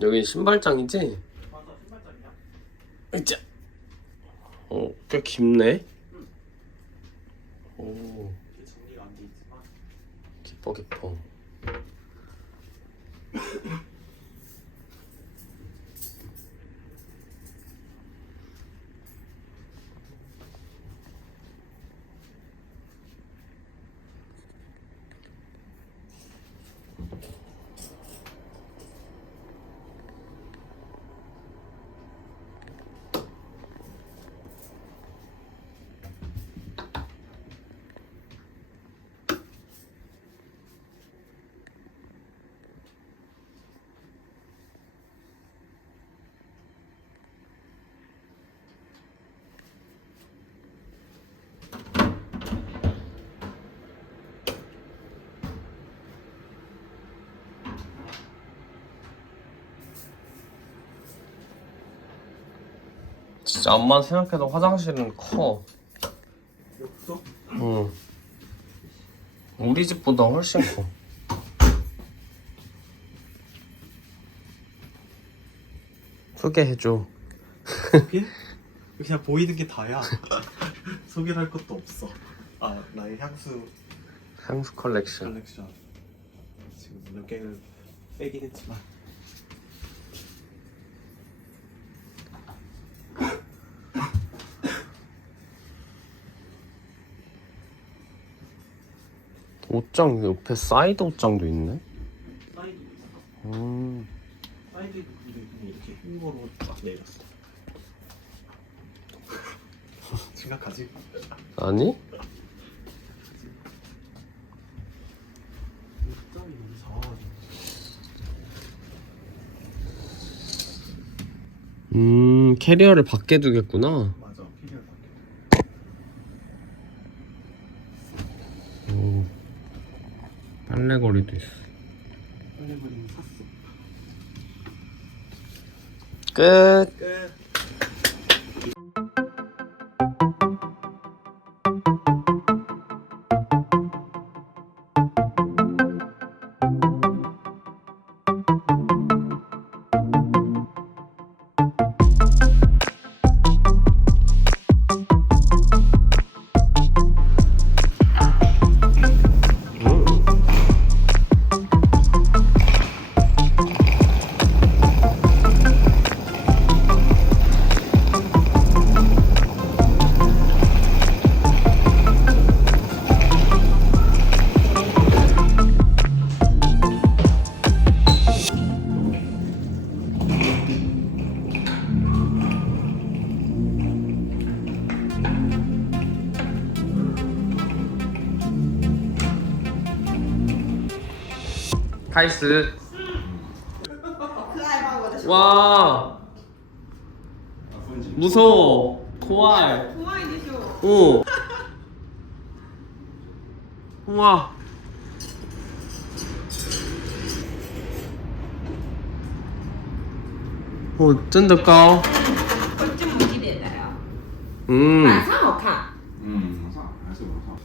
여기 신발장이지? 맞아, 신발장이야. 으쌰. 꽤 깊네. 오, 이게 정리가 안 돼 있지만. 깊어 깊어. 진짜 암만 생각해도 화장실은 커. 여기서? 응. 우리 집보다 훨씬 커. 소개해줘. 소개? 그냥 보이는 게 다야. 소개를 할 것도 없어. 아, 나의 향수 향수 컬렉션. 컬렉션. 지금 몇 개를 빼긴 했지만. 옷장 옆에 사이드 옷장도 있네. 사이드 있잖아. 음. 사이드도 근데 그냥 이렇게 흰거로 딱 내렸어. 심각하지? 아니? 옷장이 너무 작아가지고. 캐리어를 밖에 두겠구나. 맞아, 캐리어 밖에. 오. 빨래거리도 있어. 빨래거리는 샀어. 끝. 끝. 카이스. 可爱吧，我的手。 와. 무서워. 고아해. 怖いでしょ。 오. 우와. 오, 真的高.こっちも綺麗だよ。 음. 上好看。嗯，上还是往上。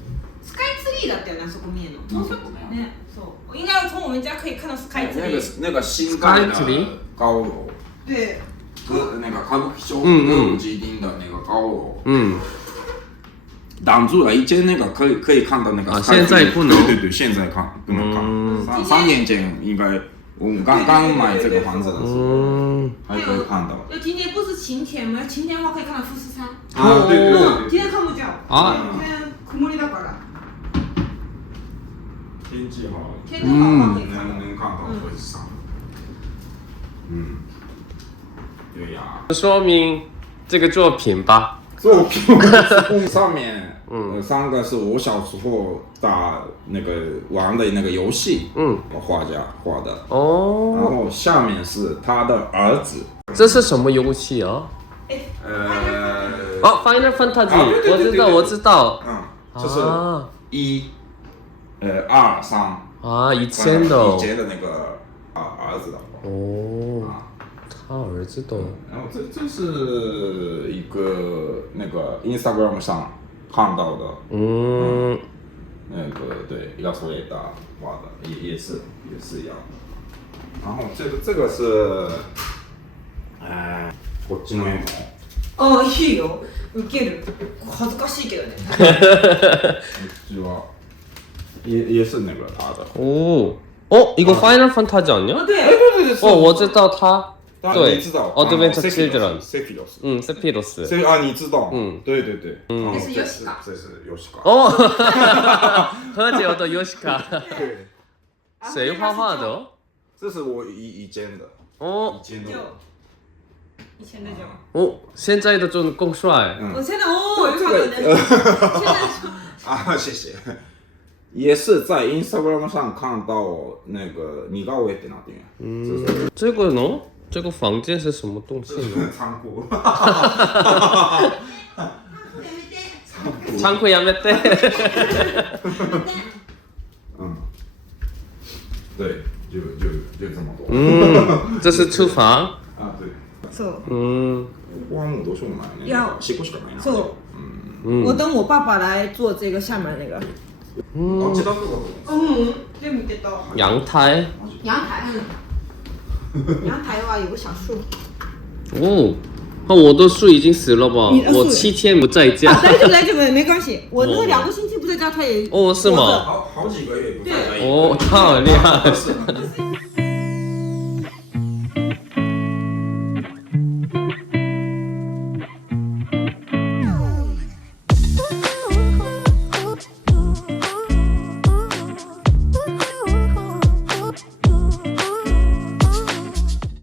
スカイツリーだったよね、あそこ見えるの。嗯，ね、そう。应该从我们家可以看到スカイツリ那个ー。那个新盖的 Skytree 高楼，对。那个歌舞伎町嗯歌舞伎町的那个高楼， 음. 挡住了一间那个可以看到那个啊 Skytree。现在不能对对对，现在不能嗯看。3年前应该我们刚买这个房子的时候 음. 还可以看到。今天不是晴天吗？晴天的话可以看到富士山。啊，对对嗯，今对对。天看不见。 아. 今天曇りだから。天气好，天气好的话可以看到。能看到富士山。嗯，对呀。说明这个作品吧。作品上面，3个是我小时候打那个玩的那个游戏，画家画的，然哦，后下面是他的儿子，这是什么游戏啊？哦，Final Fantasy，啊对对对对对我知道。这是啊1、2、3，啊，以前的以前的那个儿子的画。哦，啊，他儿子的。然后这是一个那个 Instagram 上看到的，嗯，那个对，要说也大画的，也是一样的。然后这个是，こっちの絵も。あ、いいよ。受ける。恥ずかしいけどね。こっちは也是那个他的。哦哦，一个 Final Fantasy 아니야? 啊，对。哦，我知道他。对，你知道？哦，这边是 Children。 Sephiroth。嗯，Sephiroth。啊，你知道？对对对。这是ヨシカ。这是ヨシカ。哦，喝酒的 Yoshika。对。谁画画的？这是我以前的。哦。就以前的就。哦，现在的就更帅。我现在哦，有看过的。现在啊，谢谢。也是在 Instagram 上看到那个似顔絵ってなってる。嗯，这个呢？这个房间是什么东西呢？仓库。仓库やめて。嗯，对，就这么多。嗯，这是厨房。啊，对。そう。嗯。ここはもうどうしようもないね。要4個しかないな。そう。我等我爸爸来做这个下面那个。あ、違うとこだ。全部出た。阳台。阳台。阳台的话有个小树。哦，那我的树已经死了吧？我7天不在家。来这个没关系，我那个2个星期不在家，他也。哦，是吗？好几个月不在家。哦，他好厉害。